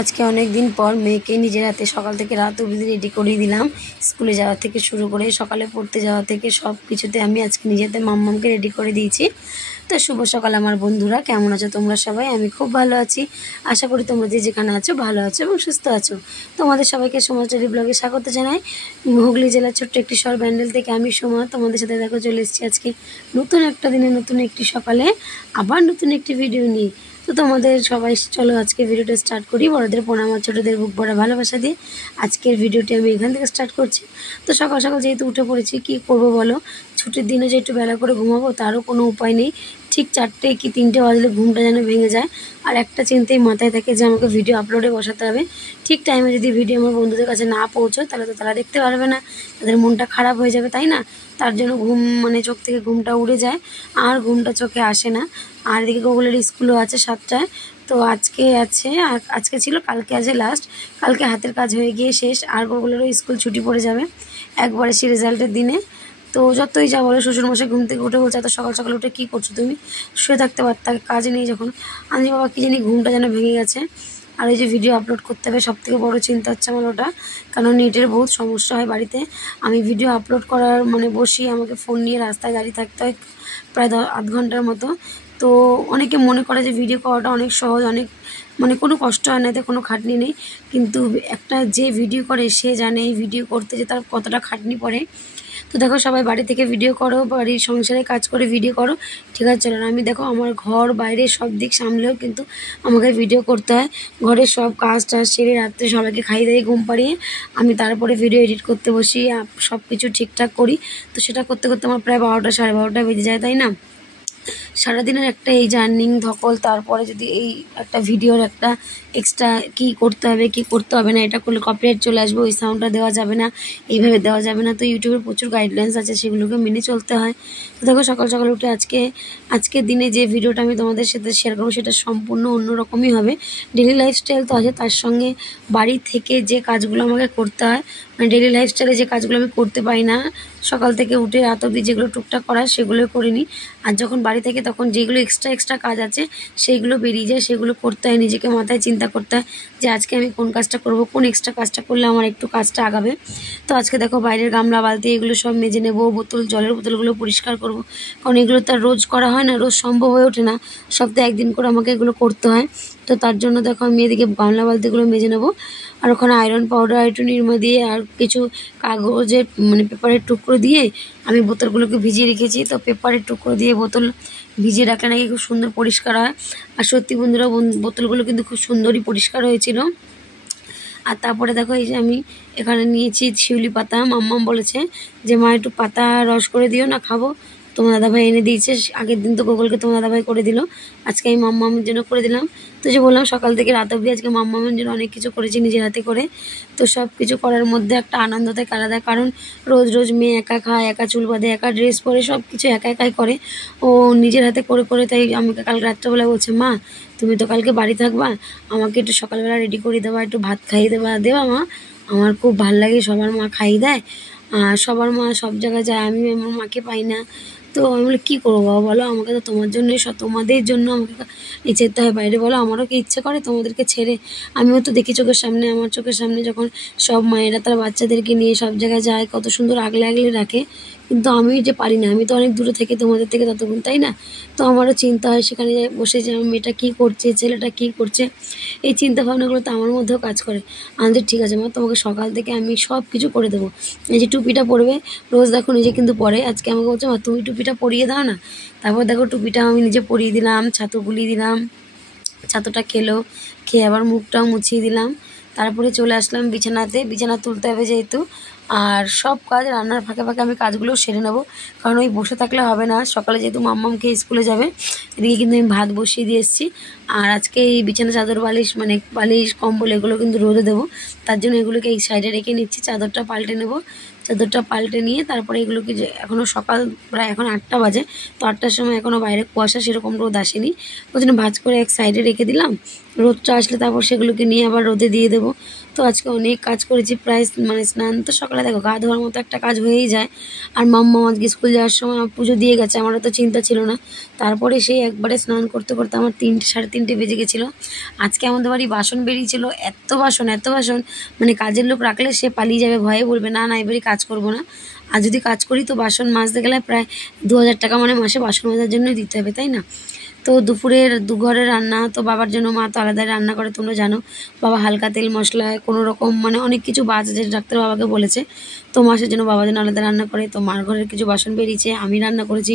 আজকে অনেক দিন পর মেয়েকে নিজের হাতে সকাল থেকে রাত অবধি রেডি করিয়ে দিলাম। স্কুলে যাওয়া থেকে শুরু করে সকালে পড়তে যাওয়া থেকে সব কিছুতে আমি আজকে নিজের হাতে মাম্মামকে রেডি করে দিয়েছি। তো শুভ সকাল আমার বন্ধুরা, কেমন আছো তোমরা সবাই? আমি খুব ভালো আছি। আশা করি তোমরা যে যেখানে আছো ভালো আছো এবং সুস্থ আছো। তোমাদের সবাইকে সোমা স্টাডি ব্লগে স্বাগত জানাই। হুগলি জেলার ছোট্ট একটি শহর ব্যান্ডেল থেকে আমি সোমা তোমাদের সাথে দেখো চলে এসেছি আজকে নতুন একটা দিনে, নতুন একটি সকালে, আবার নতুন একটি ভিডিও নিয়ে। তো তোমাদের সবাই চলো আজকে ভিডিওটা স্টার্ট করি। বড়দের প্রণাম আর ছোটোদের বুক ভরা ভালোবাসা দিয়ে আজকের ভিডিওটি আমি এখান থেকে স্টার্ট করছি। তো সকাল সকাল যেহেতু উঠে পড়েছি, কী করবো বলো, ছুটির দিনে যে একটু বেলা করে ঘুমাবো তারও কোনো উপায় নেই। ঠিক 4টে কি 3টে বাজলে ঘুমটা যেন ভেঙে যায়। আর একটা চিন্তাই মাথায় থাকে যে আমাকে ভিডিও আপলোডে বসাতে হবে। ঠিক টাইমে যদি ভিডিও আমার বন্ধুদের কাছে না পৌঁছয় তাহলে তো তারা দেখতে পারবে না, তাদের মনটা খারাপ হয়ে যাবে, তাই না? তার জন্য চোখ থেকে ঘুমটা উড়ে যায় আর ঘুমটা চোখে আসে না। আর এদিকে গুগলের স্কুলও আছে 7টায়। তো আজকে আছে, আর আজকে ছিল, কালকে আছে লাস্ট। কালকে হাতের কাজ হয়ে গিয়ে শেষ, আর গুগলেরও স্কুল ছুটি পড়ে যাবে একবারে সেই রেজাল্টের দিনে। তো যতই যা বলো, শ্বশুরমশাই ঘুম থেকে উঠে বলছে এত সকাল সকাল উঠে কী করছো তুমি, শুয়ে থাকতে পারতাম, কাজ নেই যখন। আমি বাবা কী জানি ঘুমটা যেন ভেঙে গেছে। আর এই যে ভিডিও আপলোড করতে হবে, সবথেকে বড় চিন্তা হচ্ছে আমার ওটা, কারণ নেটের বহুত সমস্যা হয় বাড়িতে। আমি ভিডিও আপলোড করার বসি, আমাকে ফোন নিয়ে রাস্তায় দাঁড়িয়ে থাকতে হয় প্রায় 8 ঘন্টার মতো। তো অনেকে মনে করে যে ভিডিও করাটা অনেক সহজ, অনেক কোনো কষ্ট হয় না, এতে কোনো খাটনি নেই। কিন্তু একটা যে ভিডিও করে সে জানে এই ভিডিও করতে যে তার কতটা খাটনি পড়ে। তো দেখো, সবাই বাড়ি থেকে ভিডিও করো, বাড়ির সংসারে কাজ করে ভিডিও করো, ঠিক আছে। চলো, আমি দেখো আমার ঘর বাইরে সব দিক সামলেও কিন্তু আমাকে ভিডিও করতে হয়। ঘরের সব কাজ টাজ সেরে রাত্রে সবাইকে খাইয়ে দিয়ে ঘুম পাড়িয়ে আমি তারপরে ভিডিও এডিট করতে বসি, সব কিছু ঠিকঠাক করি। তো সেটা করতে করতে আমার প্রায় 12টা 12:30 বেজে যায়, তাই না? সারাদিনের একটা এই জার্নিং ধকল, তারপরে যদি এই একটা ভিডিওর একটা এক্সট্রা কী করতে হবে কী করতে হবে না, এটা করলে কপিরাইট চলে আসবে, ওই সাউন্ডটা দেওয়া যাবে না, এইভাবে দেওয়া যাবে না। তো ইউটিউবের প্রচুর গাইডলাইন্স আছে, সেগুলোকে মেনে চলতে হয়। তো দেখো, সকাল সকাল উঠে আজকের দিনে যে ভিডিওটা আমি তোমাদের সাথে শেয়ার করবো সেটা সম্পূর্ণ অন্যরকমই হবে। ডেলি লাইফস্টাইল তো আছে, তার সঙ্গে বাড়ি থেকে যে কাজগুলো আমাকে করতে হয়, ডেলি লাইফস্টাইলে যে কাজগুলো আমি করতে পারি না সকাল থেকে উঠে রাত অবধি, যেগুলো টুকটাক করার সেগুলো করিনি। আর যখন বাড়ি থেকে তখন যেগুলো এক্সট্রা কাজ আছে সেইগুলো বেরিয়ে যায়, সেগুলো করতে হয়। নিজেকে মাথায় চিন্তা করতে হয় যে আজকে আমি কোন কাজটা করব, কোন এক্সট্রা কাজটা করলে আমার একটু কাজটা আগাবে। তো আজকে দেখো, বাইরের গামলা বালতি এগুলো সব মেজে নেবো, জলের বোতলগুলো পরিষ্কার করব, কারণ এগুলো তো আর রোজ করা হয় না, রোজ সম্ভব হয়ে ওঠে না, সপ্তাহে একদিন করে আমাকে এগুলো করতে হয়। তো তার জন্য দেখো আমি এদিকে গামলা বালতিগুলো মেজে নেবো। আর ওখানে আয়রন পাউডার, একটু নিরমা দিয়ে আর কিছু কাগজের পেপারের টুকরো দিয়ে আমি বোতলগুলোকে ভিজিয়ে রেখেছি। তো পেপারের টুকরো দিয়ে বোতল ভিজিয়ে রাখলে নাকি খুব সুন্দর পরিষ্কার হয়। আর সত্যি বন্ধুরা, বোতলগুলো কিন্তু খুব সুন্দরই পরিষ্কার হয়েছিল। আর তারপরে দেখো, এই যে আমি এখানে নিয়েছি শিউলি পাতা। মাম্মাম বলেছে যে মা একটু পাতা রস করে দিও না, খাবো। তোমার দাদাভাই এনে দিয়েছে, আগের দিন তো গোগলকে তোমার দাদাভাই করে দিল, আজকে আমি মাম্মামের জন্য করে দিলাম। তো যে বললাম সকাল থেকে রাত অবধি আজকে মাম্মামের জন্য অনেক কিছু করেছি নিজের হাতে করে। তো সব কিছু করার মধ্যে একটা আনন্দ থাকে আলাদা, কারণ রোজ রোজ মেয়ে একা খায়, একা চুল বাঁধে, একা ড্রেস পরে, সব কিছু একা একাই করে ও নিজের হাতে করে করে। তাই আমাকে কাল রাত্রেবেলা বলছে, মা তুমি তো কালকে বাড়ি থাকবা, আমাকে একটু সকালবেলা রেডি করে দেওয়া, একটু ভাত খাইয়ে দেওয়া মা, আমার খুব ভাল লাগে, সবার মা খাইয়ে দেয়, সবার মা সব জায়গায় যায়, আমি আমার মাকে পাই না। তো আমি বলি কী করবো বাবা বলো, আমাকে তো তোমার জন্যই, তোমাদের জন্য আমাকে যেতে হয় বাইরে, বলো আমারও কি ইচ্ছে করে তোমাদেরকে ছেড়ে? আমিও তো দেখি চোখের সামনে, আমার চোখের সামনে যখন সব মায়েরা তার বাচ্চাদেরকে নিয়ে সব জায়গায় যায়, কত সুন্দর আগলে আগলে রাখে, কিন্তু আমি যে পারি না, আমি তো অনেক দূরে থেকে তোমাদের থেকে ততক্ষণ, তাই না? তো আমারও চিন্তা হয় সেখানে বসে যে আমার মেয়েটা কী করছে, ছেলেটা কী করছে, এই চিন্তা ভাবনাগুলো তো আমার মধ্যেও কাজ করে। আমাদের ঠিক আছে মা, তোমাকে সকাল থেকে আমি সব কিছু করে দেবো। এই যে টুপিটা পরবে, রোজ দেখো নিজে কিন্তু পরে, আজকে আমাকে বলছে মা তুমি টুপিটা পরিয়ে দাও না। তারপর দেখো টুপিটা আমি নিজে পরিয়ে দিলাম, ছাতু গুলিয়ে দিলাম, ছাতুটা খেয়ে আবার মুখটাও মুছিয়ে দিলাম। তারপরে চলে আসলাম বিছানাতে, বিছানা তুলতে হবে যেহেতু। আর সব কাজ রান্নার ফাঁকে ফাঁকে আমি কাজগুলো সেরে নেবো, কারণ ওই বসে থাকলে হবে না। সকালে যেহেতু মাম্মামকে স্কুলে যাবে, এদিকে কিন্তু আমি ভাত বসিয়ে দিয়ে এসেছি। আর আজকে এই বিছানা চাদর বালিশ কম্বল এগুলো কিন্তু রোদে দেবো, তার জন্য এগুলোকে এই সাইডে রেখে নিচ্ছি। চাদরটা পাল্টে নেবো, চাদরটা পাল্টে নিয়ে তারপরে এগুলোকে, যে এখনও সকাল প্রায় এখন 8টা বাজে, তো 8টার সময় এখনও বাইরে কুয়াশা সেরকম রোদ আসেনি, ওই জন্য ভাঁজ করে এক সাইডে রেখে দিলাম। রোদটা আসলে তারপর সেগুলোকে নিয়ে আবার রোদে দিয়ে দেবো। তো আজকে অনেক কাজ করেছি, প্রায় মানে স্নান তো সকালে দেখো গা ধোয়ার মতো একটা কাজ হয়েই যায়। আর মাম্মা আজকে স্কুল যাওয়ার সময় আমার পুজো দিয়ে গেছে, আমারও তো চিন্তা ছিল না। তারপরে সেই একবারে স্নান করতে করতে আমার 3টে 3:30 বেজে গেছিলো। আজকে আমাদের বাড়ি বাসন বেরিয়েছিল, এত বাসন এত বাসন, মানে কাজের লোক রাখলে সে পালিয়ে যাবে, ভয়ে বলবে না না এবারই কাজ করবো না। আর যদি কাজ করি তো বাসন মাজতে গেলে প্রায় 2000 টাকা মানে মাসে বাসন মাজার জন্যই দিতে হবে, তাই না? তো দুপুরের দুঘরের রান্না তো বাবার জন্য মা তো আলাদা রান্না করে, তোমরা জানো। বাবা হালকা তেল মশলায় কোনো রকম মানে অনেক কিছু বাজে, যে ডাক্তার বাবাকে বলেছে। তো মাসের জন্য বাবার জন্য আলাদা রান্না করে। তো মার ঘরের কিছু বাসন বেরিয়েছে, আমি রান্না করেছি,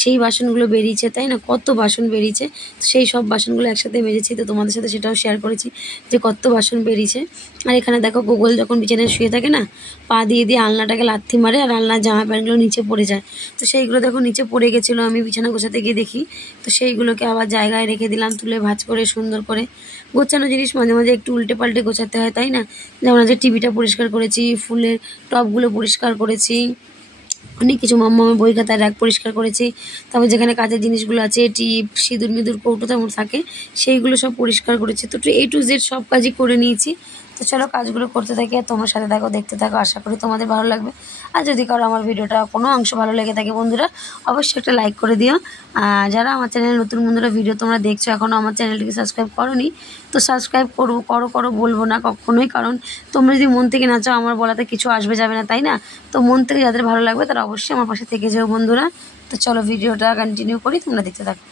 সেই বাসনগুলো বেরিয়েছে, তাই না? কত বাসন বেরিয়েছে, সেই সব বাসনগুলো একসাথে মেজেছি। তো তোমাদের সাথে সেটাও শেয়ার করেছি যে কত বাসন বেরিয়েছে। আর এখানে দেখো গোগল যখন বিছানায় শুয়ে থাকে না, পা দিয়ে দিয়ে আলনাটাকে লাথি মারে আর আলনার জামা প্যান্টগুলো নিচে পড়ে যায়। তো সেইগুলো দেখো নিচে পড়ে গেছিলো, আমি বিছানা গোছাতে গিয়ে দেখি। তো সেইগুলোকে আবার জায়গায় রেখে দিলাম, তুলে ভাঁজ করে সুন্দর করে। গোছানো জিনিস মাঝে মাঝে একটু উল্টে পাল্টে গোছাতে হয়, তাই না? যেমন আজকে টিভিটা পরিষ্কার করেছি, ফুলের টবগুলো পরিষ্কার করেছি, অনেক কিছু মাম্মামের বই খাতার র্যাক পরিষ্কার করেছি। তারপর যেখানে কাজের জিনিসগুলো আছে, টিপ সিঁদুর মিঁদুর কৌটো তেমন থাকে, সেইগুলো সব পরিষ্কার করেছি। তো A to Z সব কাজই করে নিয়েছি। তো চলো কাজগুলো করতে থাকি আর তোমার সাথে দেখো, দেখতে থাকো, আশা করি তোমাদের ভালো লাগবে। আর যদি কারো আমার ভিডিওটা কোনো অংশ ভালো লেগে থাকে বন্ধুরা, অবশ্যই একটা লাইক করে দিও। আর যারা আমার চ্যানেলে নতুন বন্ধুরা ভিডিও তোমরা দেখছো এখনও আমার চ্যানেলটিকে সাবস্ক্রাইব করোনি, তো সাবস্ক্রাইব করো করো করো, বলবো না কখনোই, কারণ তোমরা যদি মন থেকে না চাও আমার বলাতে কিছু আসবে যাবে না, তাই না? তো মন থেকে যাদের ভালো লাগবে তারা অবশ্যই আমার পাশে থেকে যেও বন্ধুরা। তো চলো ভিডিওটা কন্টিনিউ করি, তোমরা দেখতে থাকো।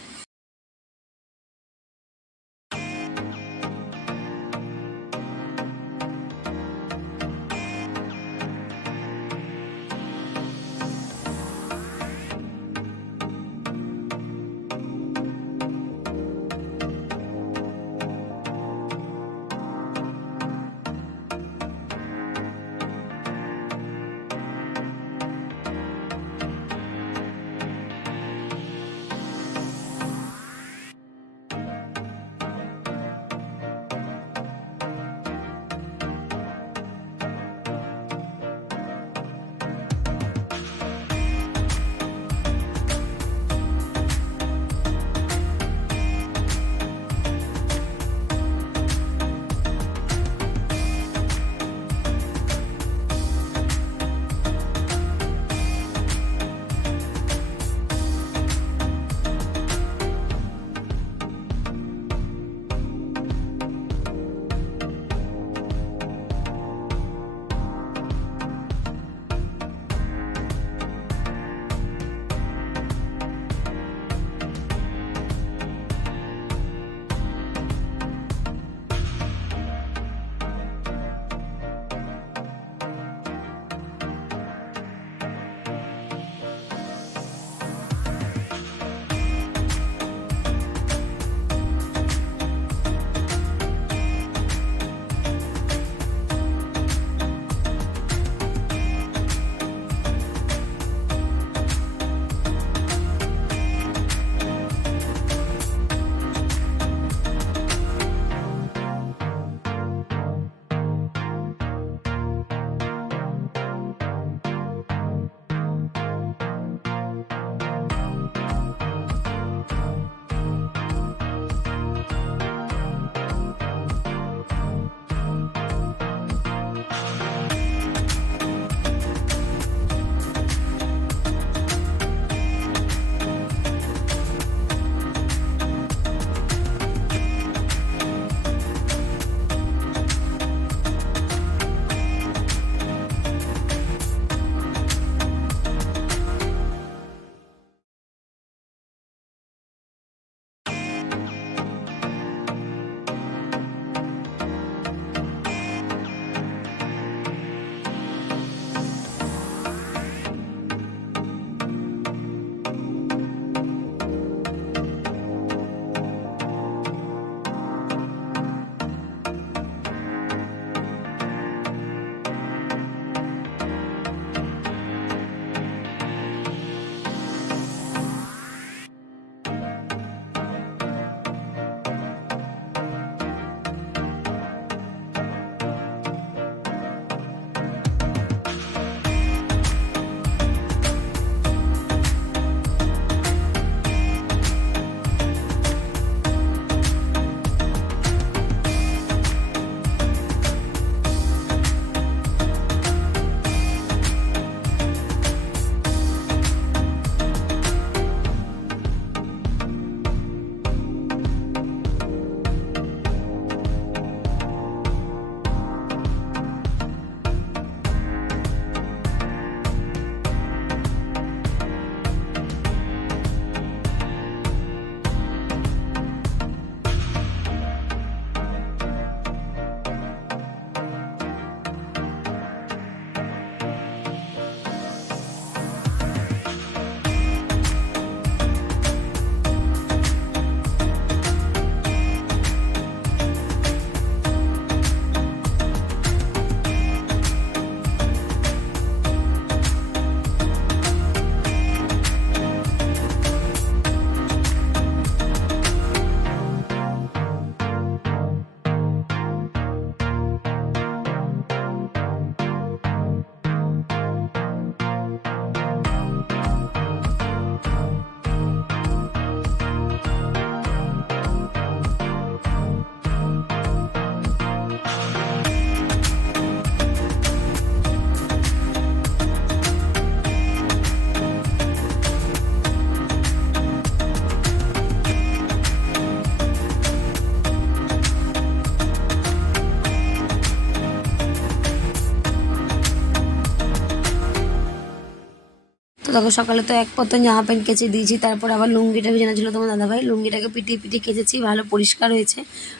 তো দেখো সকালে তো এক পতন জামা প্যান্ট কেচে দিয়েছি, তারপর আবার লুঙ্গিটা ভেজানো ছিল তোমার দাদাভাই, লুঙ্গিটাকে পিটিয়ে পিটিয়ে কেচেছি, ভালো পরিষ্কার হয়েছে।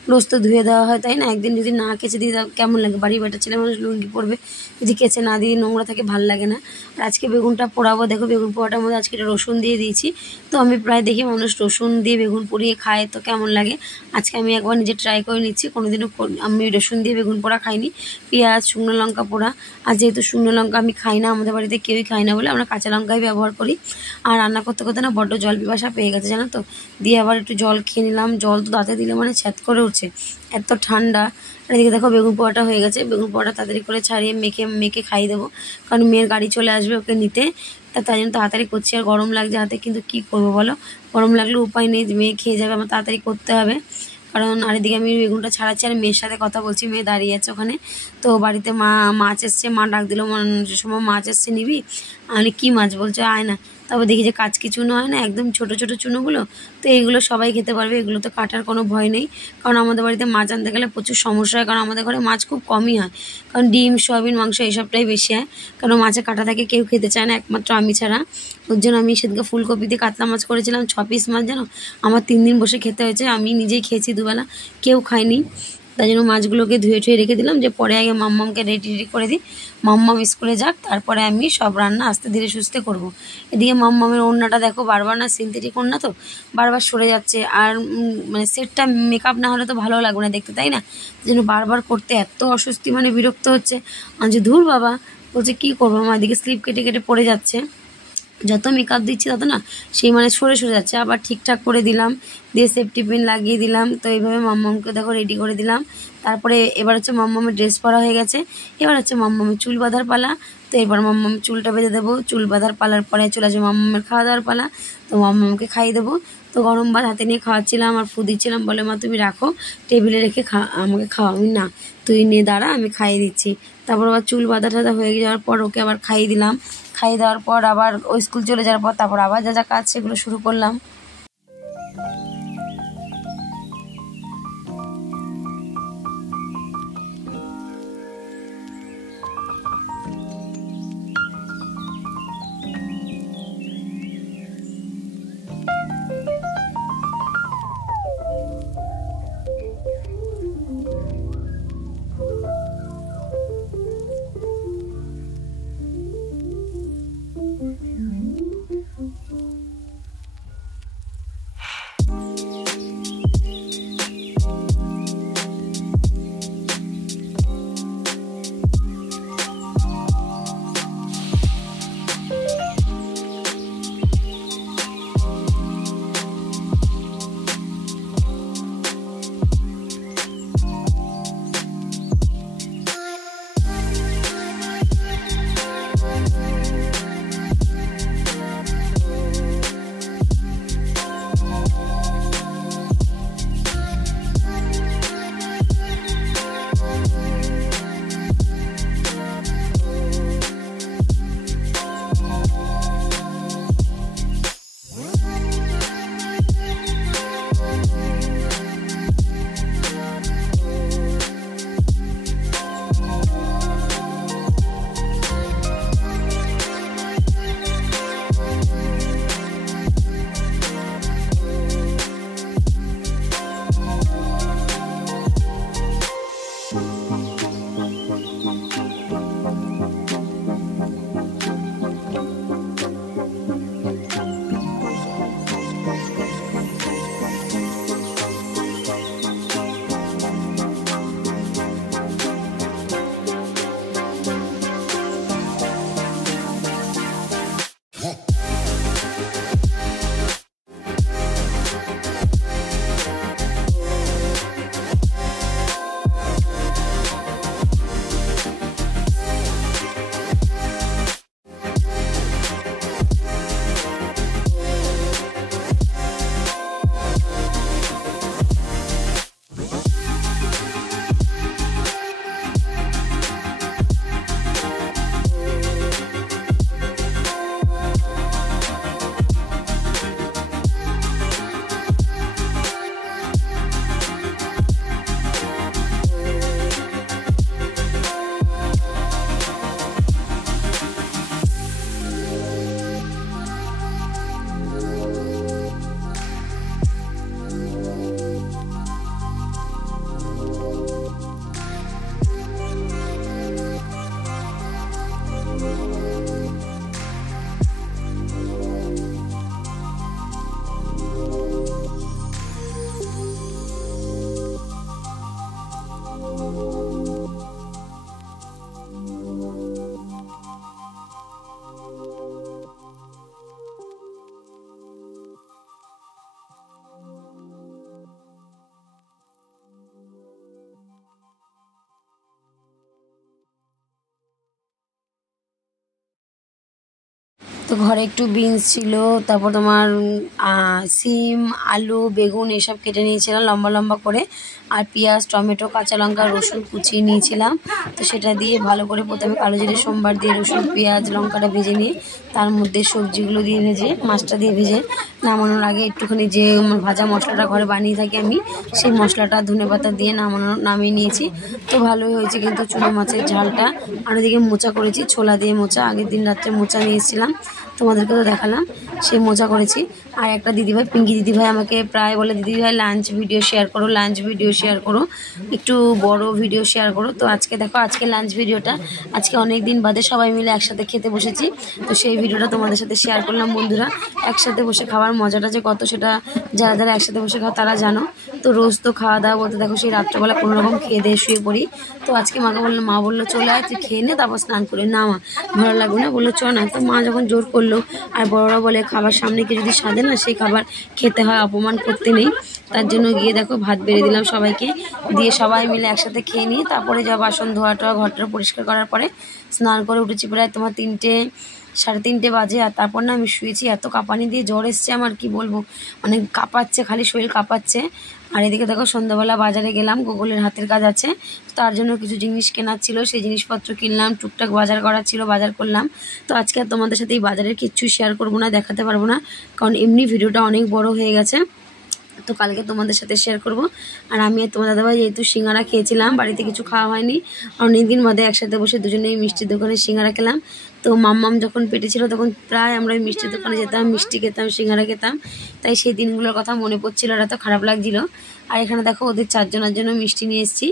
রোজ তো ধুয়ে দেওয়া হয় তাই না, একদিন যদি না কেচে দিই কেমন লাগে, বাড়ি বেটা ছেলে মানুষ লুঙ্গি পরবে, যদি কেচে না দিই নোংরা থাকে ভালো লাগে না। আর আজকে বেগুনটা পোড়াবো, দেখো বেগুন পোড়াটার মধ্যে আজকে একটা রসুন দিয়ে দিয়েছি। তো আমি প্রায় দেখি মানুষ রসুন দিয়ে বেগুন পুড়িয়ে খায়, তো কেমন লাগে আজকে আমি একবার নিজে ট্রাই করে নিচ্ছি। কোনোদিনও আমি রসুন দিয়ে বেগুন পোড়া খাইনি, পেঁয়াজ শুকনো লঙ্কা পোড়া। আর যেহেতু শুকনো লঙ্কা আমি খাই না, আমাদের বাড়িতে কেউই খায় না বলে আমরা কাঁচা লঙ্কাই ব্যবহার করি। আর রান্না করতে করতে না বড্ড জল পিপাসা পেয়ে গেছে জানো তো, দিয়ে আবার একটু জল খেয়ে নিলাম। জল তো দাঁতে দিলে মানে ছ্যাদ করে উঠছে, এত ঠান্ডা। আর এদিকে দেখো বেগুন পোড়াটা হয়ে গেছে, বেগুন পোড়াটা তাড়াতাড়ি করে ছাড়িয়ে মেখে খাইয়ে দেবো, কারণ মেয়ের গাড়ি চলে আসবে ওকে নিতে। তাই জন্য তাড়াতাড়ি করছি। আর গরম লাগছে হাতে, কিন্তু কি করবো বলো, গরম লাগলে উপায় নেই, মেয়ে খেয়ে যাবে, আমার তাড়াতাড়ি করতে হবে। কারণ আর এদিকে আমি বেগুনটা ছাড়াচ্ছি আর মেয়ের সাথে কথা বলছি, মেয়ে দাঁড়িয়ে আছে ওখানে। তো বাড়িতে মাছ এসছে, মা ডাক দিল, যে সময় মাছ এসছে নিবি, আমি কী মাছ বলছো, আয় না। তারপর দেখি যে কাচকি চুনো হয় না, একদম ছোট ছোট চুনোগুলো, তো এইগুলো সবাই খেতে পারবে, এগুলো তো কাটার কোনো ভয় নেই। কারণ আমাদের বাড়িতে মাছ আনতে গেলে প্রচুর সমস্যা হয়, কারণ আমাদের ঘরে মাছ খুব কমই হয়, কারণ ডিম সয়াবিন মাংস এইসবটাই বেশি হয়। কারণ মাছে কাটা থাকে, কেউ খেতে চায় না একমাত্র আমি ছাড়া। ওর জন্য আমি সেদিকে ফুলকপি দিয়ে কাতলা মাছ করেছিলাম, 6 পিস মাছ জানো, আমার 3 দিন বসে খেতে হয়েছে, আমি নিজেই খেয়েছি দুবেলা, কেউ খায়নি। তাই জন্য মাছগুলোকে ধুয়ে ঠুয়ে রেখে দিলাম, যে পরে আগে মাম্মামকে রেডি করে দিই, মাম্মাম স্কুলে যাক, তারপরে আমি সব রান্না আস্তে ধীরে সুস্থে করব। এদিকে মাম্মামের ওড়নাটা দেখো, বারবার না সিনথেটিক ওড়না তো বারবার সরে যাচ্ছে, আর মানে সেটটা মেকআপ না হলে তো ভালো লাগবে না দেখতে, তাই না, তাই জন্য বারবার করতে এত অস্বস্তি, মানে বিরক্ত হচ্ছে। আমি যে ধুর বাবা, বলছে কী করবো, আমার দিকে স্লিপ কেটে কেটে পড়ে যাচ্ছে, যত মেকআপ দিচ্ছি তত না সেই মানে সরে সরে যাচ্ছে। আবার ঠিকঠাক করে দিলাম, দিয়ে সেফটি পিন লাগিয়ে দিলাম। তো এইভাবে মাম্মামকে দেখো রেডি করে দিলাম। তারপরে এবার হচ্ছে মাম্মামের ড্রেস পরা হয়ে গেছে, এবার হচ্ছে মাম্মামের চুল বাঁধার পালা। তো এবার মাম্মামের চুলটা বেঁধে দেবো, চুল বাঁধার পালার পরে চলে আসবে মাম্মামের খাওয়া দাওয়ার পালা। তো মাম্মামকে খাইয়ে দেবো। তো গরম ভাত হাতে নিয়ে খাওয়াচ্ছিলাম আর ফু দিচ্ছিলাম, বলে মা তুমি রাখো টেবিলে রেখে আমাকে খাওয়া, আমি না তুই নিয়ে দাঁড়া আমি খাইয়ে দিচ্ছি। তারপর আবার চুল বাঁধা টাধা হয়ে যাওয়ার পর ওকে আবার খাইয়ে দিলাম, খাইয়ে দেওয়ার পর আবার ওই স্কুল চলে যাওয়ার পর তারপর আবার যা যা কাজ সেগুলো শুরু করলাম। তো ঘরে একটু বিনস ছিল, তারপর তোমার সিম, আলু, বেগুন এসব কেটে নিয়েছিলাম লম্বা লম্বা করে, আর পেঁয়াজ, টমেটো, কাঁচা লঙ্কা, রসুন কুচিয়ে নিয়েছিলাম। তো সেটা দিয়ে ভালো করে প্রথমে কালো জিরে সোমবার দিয়ে রসুন, পেঁয়াজ, লঙ্কাটা ভেজে নিয়ে তার মধ্যে সবজিগুলো দিয়ে ভেজে, মাছটা দিয়ে ভেজে নামানোর আগে একটুখানি যে ভাজা মশলাটা ঘরে বানিয়ে থাকি আমি, সেই মশলাটা ধনেপাতা দিয়ে নামিয়ে নিয়েছি। তো ভালোই হয়েছে কিন্তু চুনো মাছের ঝালটা। আর এদিকে মোচা করেছি, ছোলা দিয়ে মোচা, আগের দিন রাত্রে মোচা নিয়ে এসেছিলাম, তোমাদেরকে তো দেখালাম, সেই মোচা করেছি। আর একটা দিদিভাই, পিঙ্কি দিদিভাই আমাকে প্রায় বলে, দিদিভাই লাঞ্চ ভিডিও শেয়ার করো, লাঞ্চ ভিডিও শেয়ার করো, একটু বড় ভিডিও শেয়ার করো। তো আজকে দেখো, আজকে লাঞ্চ ভিডিওটা, আজকে অনেক দিন বাদে সবাই মিলে একসাথে খেতে বসেছি, তো সেই ভিডিওটা তোমাদের সাথে শেয়ার করলাম। বন্ধুরা, একসাথে বসে খাওয়ার মজাটা যে কত, সেটা যারা যারা একসাথে বসে খাও তারা জানো। তো রোজ তো খাওয়া দাওয়া বলতে দেখো সেই রাত্রেবেলা কোনো রকম খেয়ে দিয়ে শুয়ে পড়ি। তো আজকে মাকে বললাম, মা বললো চলে আয়, তুই খেয়ে নে, তারপর স্নান করে। না মা, ভালো লাগবে না, বললো চ না। তো মা যখন জোর করলো, আর বড়রা বলে খাবার সামনে কি যদি সাধে না, সেই খাবার খেতে হয়, অপমান করতে নেই। তার জন্য গিয়ে দেখো ভাত বেড়ে দিলাম সবাইকে, দিয়ে সবাই মিলে একসাথে খেয়ে নিই। তারপরে যা বাসন ধোয়াটা, ঘরটা পরিষ্কার করার পরে স্নান করে উঠেছি প্রায় তোমার 3টে, 3:30 বাজে। আর তারপর না আমি শুয়েছি, এত কাঁপানি দিয়ে জ্বর এসছে আমার, কি বলবো, মানে কাঁপাচ্ছে, খালি শরীর কাঁপাচ্ছে। আর এদিকে দেখো সন্ধ্যাবেলা বাজারে গেলাম, গুগলের হাতের কাজ আছে, তার জন্য কিছু জিনিস কেনার ছিল, সেই জিনিসপত্র কিনলাম, টুকটাক বাজার করার ছিল, বাজার করলাম। তো আজকে আর তোমাদের সাথে এই বাজারের কিচ্ছু শেয়ার করবো না, দেখাতে পারবো না, কারণ এমনি ভিডিওটা অনেক বড় হয়ে গেছে। তো কালকে তোমাদের সাথে শেয়ার করব। আর আমি আর তোমার দাদাভাই যেহেতু সিঙ্গারা খেয়েছিলাম, বাড়িতে কিছু খাওয়া হয়নি, অনেকদিন বাদে একসাথে বসে দুজনেই মিষ্টির দোকানে সিঙ্গারা খেলাম। তো মাম্মাম যখন পেটে ছিল তখন প্রায় আমরা ওই মিষ্টির দোকানে যেতাম, মিষ্টি খেতাম, সিঙ্গারা খেতাম, তাই সেই দিনগুলোর কথা মনে পড়ছিল, আর এত খারাপ লাগছিল। আর এখানে দেখো ওদের 4 জনের জন্য মিষ্টি নিয়ে এসেছি,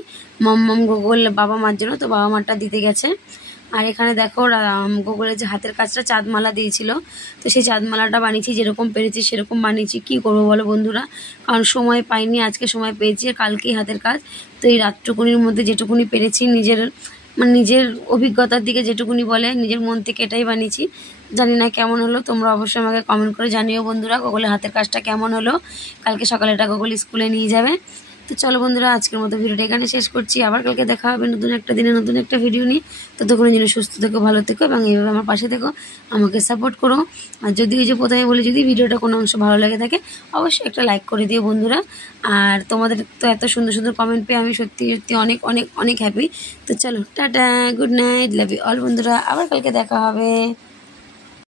মাম্মাম, গোগল, বাবা মার জন্য, তো বাবা মারটা দিতে গেছে। আর এখানে দেখো গোগলের যে হাতের কাজটা চাঁদমালা দিয়েছিল, তো সেই চাঁদমালাটা বানিয়েছি, যেরকম পেরেছি সেরকম বানিয়েছি। কি করবো বলো বন্ধুরা, কারণ সময় পাইনি, আজকে সময় পেয়েছি, কালকেই হাতের কাজ। তো এই রাতটুকুনির মধ্যে যেটুকুনি পেরেছি, নিজের অভিজ্ঞতার দিকে যেটুকুনি বলে, নিজের মন থেকে এটাই বানিয়েছি। জানি না কেমন হলো, তোমরা অবশ্যই আমাকে কমেন্ট করে জানিও বন্ধুরা, গোগলের হাতের কাজটা কেমন হলো। কালকে সকালে এটা গোগল স্কুলে নিয়ে যাবে। তো চলো বন্ধুরা, আজকের মতো ভিডিওটা এখানে শেষ করছি, আবার কালকে দেখা হবে নতুন একটা দিনে নতুন একটা ভিডিও নিয়ে। ততক্ষণের জন্য সুস্থ থেকো, ভালো থেকো, এবং এইভাবে আমার পাশে থেকো, আমাকে সাপোর্ট করো। আর যদি ওই যে প্রথমে বলি, যদি ভিডিওটা কোনো অংশ ভালো লাগে থাকে, অবশ্যই একটা লাইক করে দিও বন্ধুরা। আর তোমাদের তো এত সুন্দর সুন্দর কমেন্ট পেয়ে আমি সত্যি সত্যি অনেক অনেক অনেক হ্যাপি। তো চলো, tata, good night, love you all বন্ধুরা, আবার কালকে দেখা হবে।